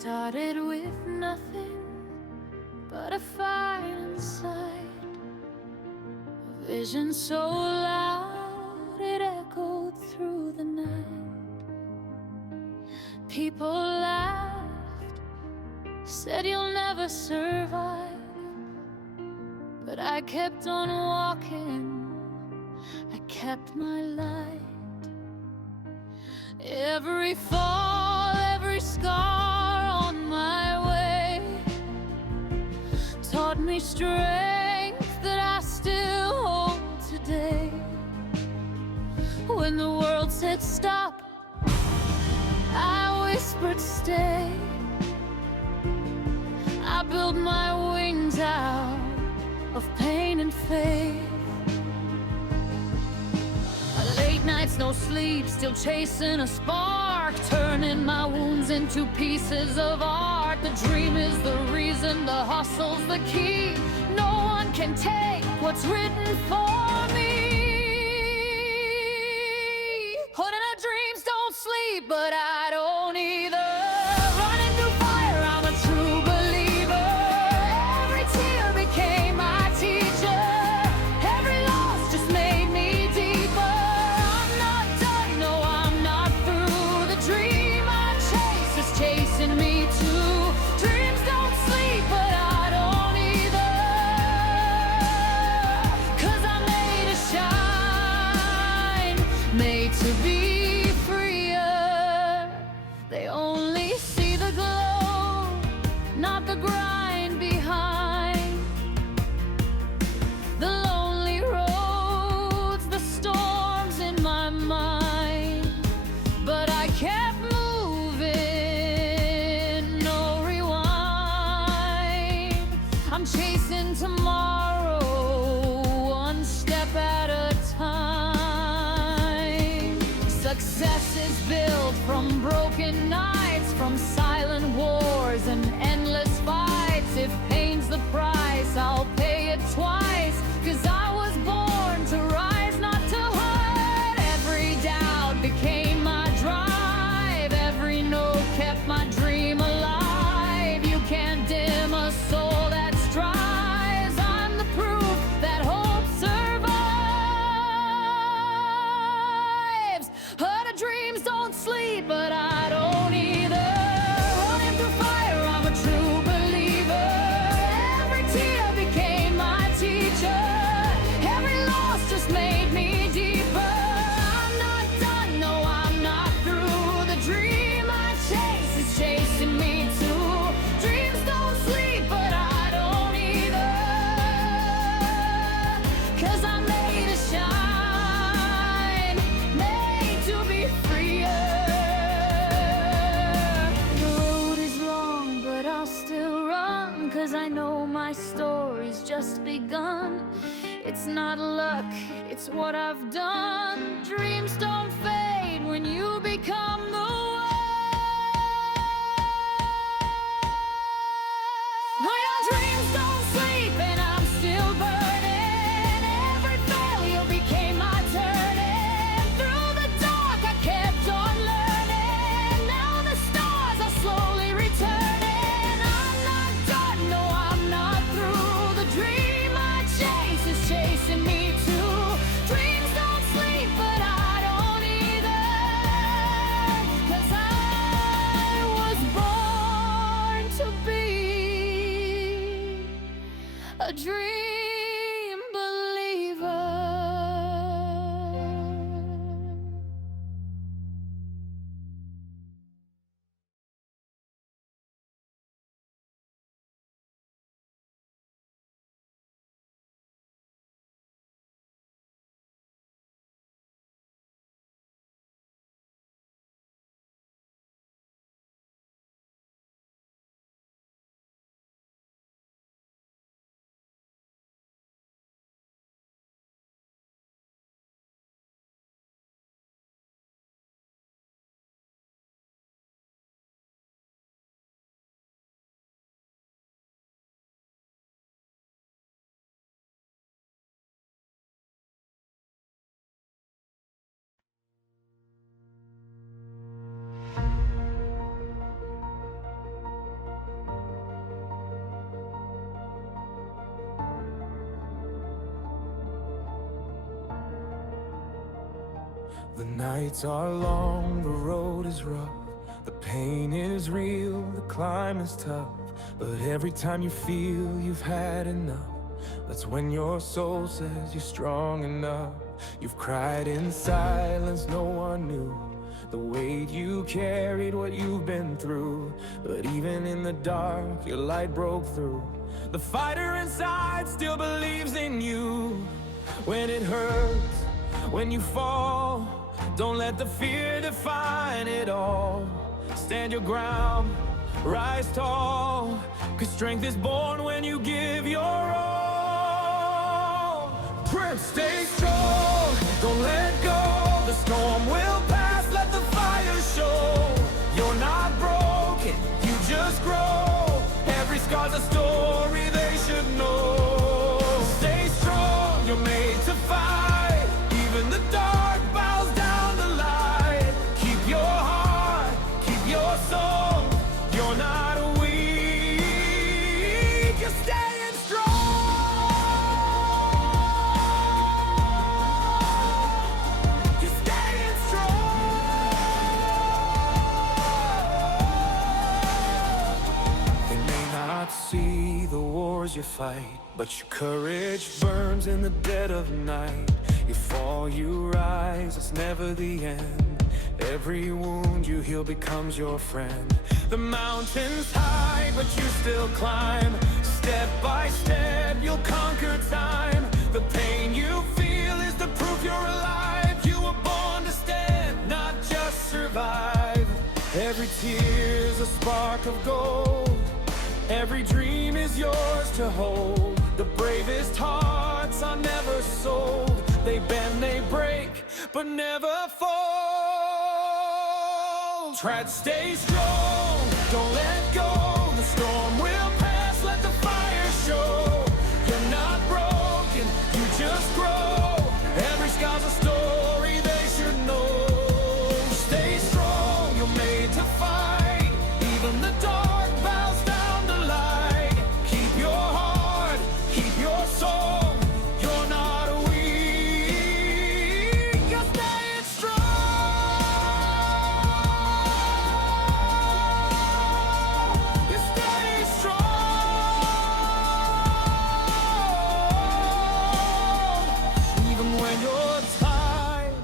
started with nothing but a fire inside, a vision so loud it echoed through the night. People laughed, said you'll never survive, but I kept on walking, I kept my light. Every fall, every scar on my way taught me strength that I still hold today. When the world said stop, I whispered stay. I built my wings out of pain and faith. Late nights, no sleep, still chasing a spark, turning my wounds into pieces of art. The dream is the reason, the hustle's the key. No one can take what's written for me. Oh, our dreams don't sleep, but I don't either. Running through fire, I'm a true believer. Every tear became my teacher. Every loss just made me deeper. Chasing me too. Dreams don't sleep, but I don't either. 'Cause I'm made to shine, made to be freer. They only see the glow, not the grind behind. The lonely roads, the storms in my mind. But I kept chasing tomorrow, one step at a time. Success is built from broken nights, from silent wars and endless fights. If pain's the price, I'll pay it twice. 'Cause I was born to rise, not to hide. Every doubt became my drive. Every no kept my dream alive. You can't dim a soul that strives. I'm the proof that hope survives. Other dreams don't sleep, but I don't either. Running through fire, I'm a true believer. Every tear became my teacher. Every loss just made me deeper. I'm not done, no, I'm not through. The dream I chase is chasing me too. Dreams don't sleep, but I don't either. 'Cause I'm made to shine, made to be freer. The road is long, but I'll still run. 'Cause I know my story's just begun. It's not luck, it's what I've done. Dreams don't fade when you become the one. Your dreams don't sleep and I'm still burning. Every failure became my turning. Through the dark I kept on learning. Now the stars are slowly returning. I'm not done, no, I'm not through. The dream I chase is chasing me too. Dreams don't sleep, but I don't The nights are long, the road is rough, the pain is real, the climb is tough. But every time you feel you've had enough, that's when your soul says you're strong enough. You've cried in silence, no one knew the weight you carried, what you've been through. But even in the dark, your light broke through. The fighter inside still believes in you. When it hurts, when you fall, don't let the fear define it all. Stand your ground, rise tall, 'cause strength is born when you give your all. Prince, stay strong, don't let go. The storm will pass, let the fire show. You're not broken, you just grow. Every scar's a story they should know. Stay strong, you're made to fight. Even the dark bows down to light. Keep your heart, keep your soul. You're not weak, you're staying strong. You're staying strong. They may not see the wars you fight, but your courage burns in the dead of night. You fall, you rise, it's never the end. Every wound you heal becomes your friend. The mountain's high, but you still climb. Step by step, you'll conquer time. The pain you feel is the proof you're alive. You were born to stand, not just survive. Every tear's a spark of gold. Every dream is yours to hold. The bravest hearts are never sold. They bend, they break, but never fall. Try to stay strong, don't let go. The storm will pass, let the fire show. You're not broken, you just grow. Every scar's a story they should know. Stay strong, you're made to fight. Even the dark bows down to light. Keep your heart, keep your soul. You're not weak, you're staying strong. You're staying strong. Even when you're tired,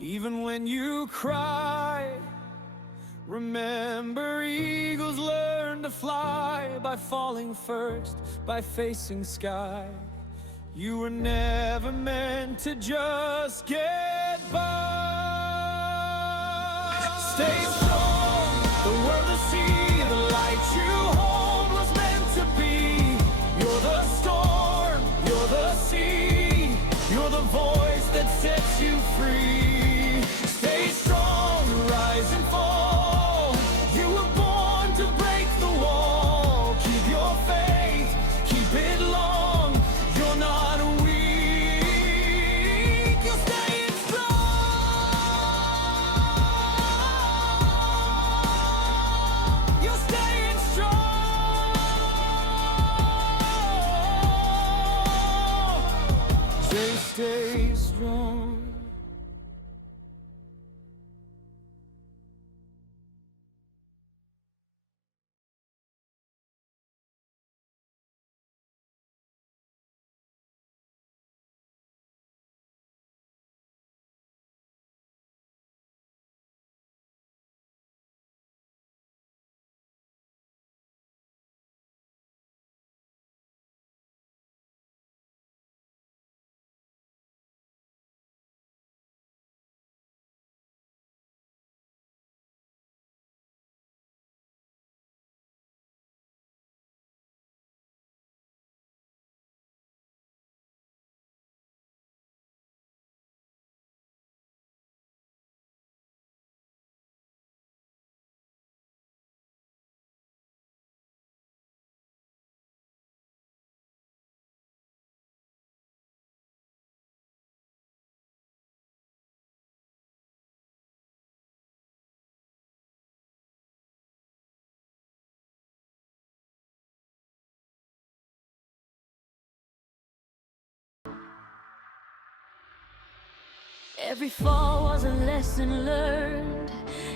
even when you cry, remember, eagles learn to fly by falling first, by facing sky. You were never meant to just get by. Stay strong, the world will see the light you hold was meant to be. You're the storm, you're the sea, you're the voice that sets you free. Stay strong, rise and fall. You were born to break the wall. Keep your faith, keep it long. You're not weak, you're staying strong. Every fall was a lesson learned.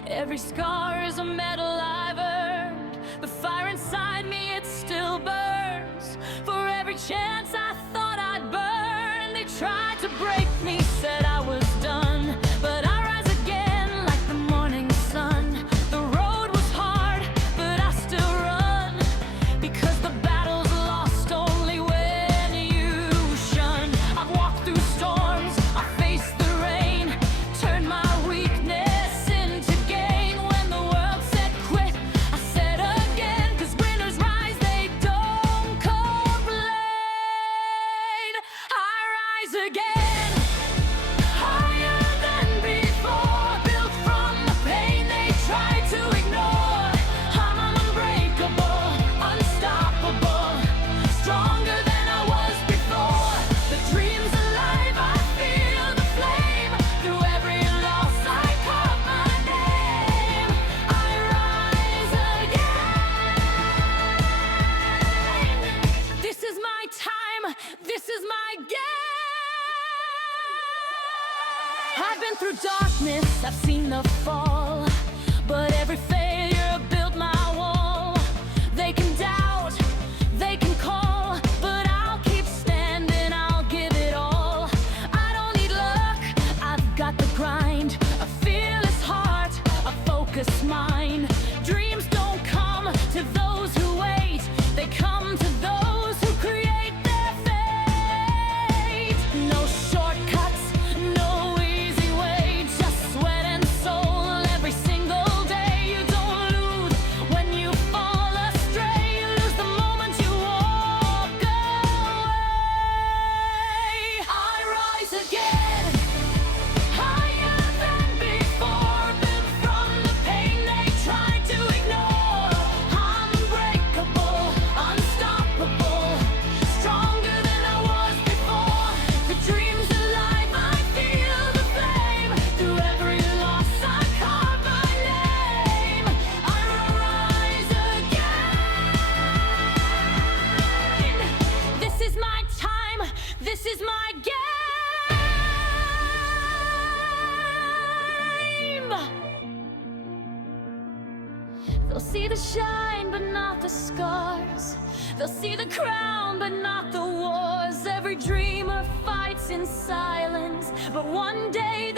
Every scar is a medal I've earned. The fire inside me, it still burns. For every chance I thought I'd burn, they tried to break me, said I was done. But I rise again like the morning sun. The road was hard, but I still run. Because the battle's lost only when you shun. I've walked through storms, I faced the rain, turned my weakness into gain. When the world said quit, I said again. 'Cause winners rise, they don't complain. I rise again, higher than before, built from the pain they tried to ignore. I'm unbreakable, unstoppable, stronger than I was before. The dream's alive, I feel the flame. Through every loss I carve my name. I rise again. This is my time, this is my game. I've been through darkness, I've seen the fall, but every failure built my wall. They can doubt, they can call, but I'll keep standing, I'll give it all. I don't need luck, I've got the grind. A fearless heart, a focused mind. Dreams don't come to those who wait, they come to those who create their fate. No shortcuts, no easy way, just sweat and soul every single day. You don't lose when you fall astray, you lose the moment you walk away. I rise again, higher than before, built from the pain they tried to ignore. I'm unbreakable, unstoppable, stronger than I was before. The dream's alive, I feel the flame. Through every loss I carve my name. I rise again. This is my time, this is my game. They'll see the shine, but not the scars. They'll see the crown, but not the wars. Every dreamer fights in silence, but one day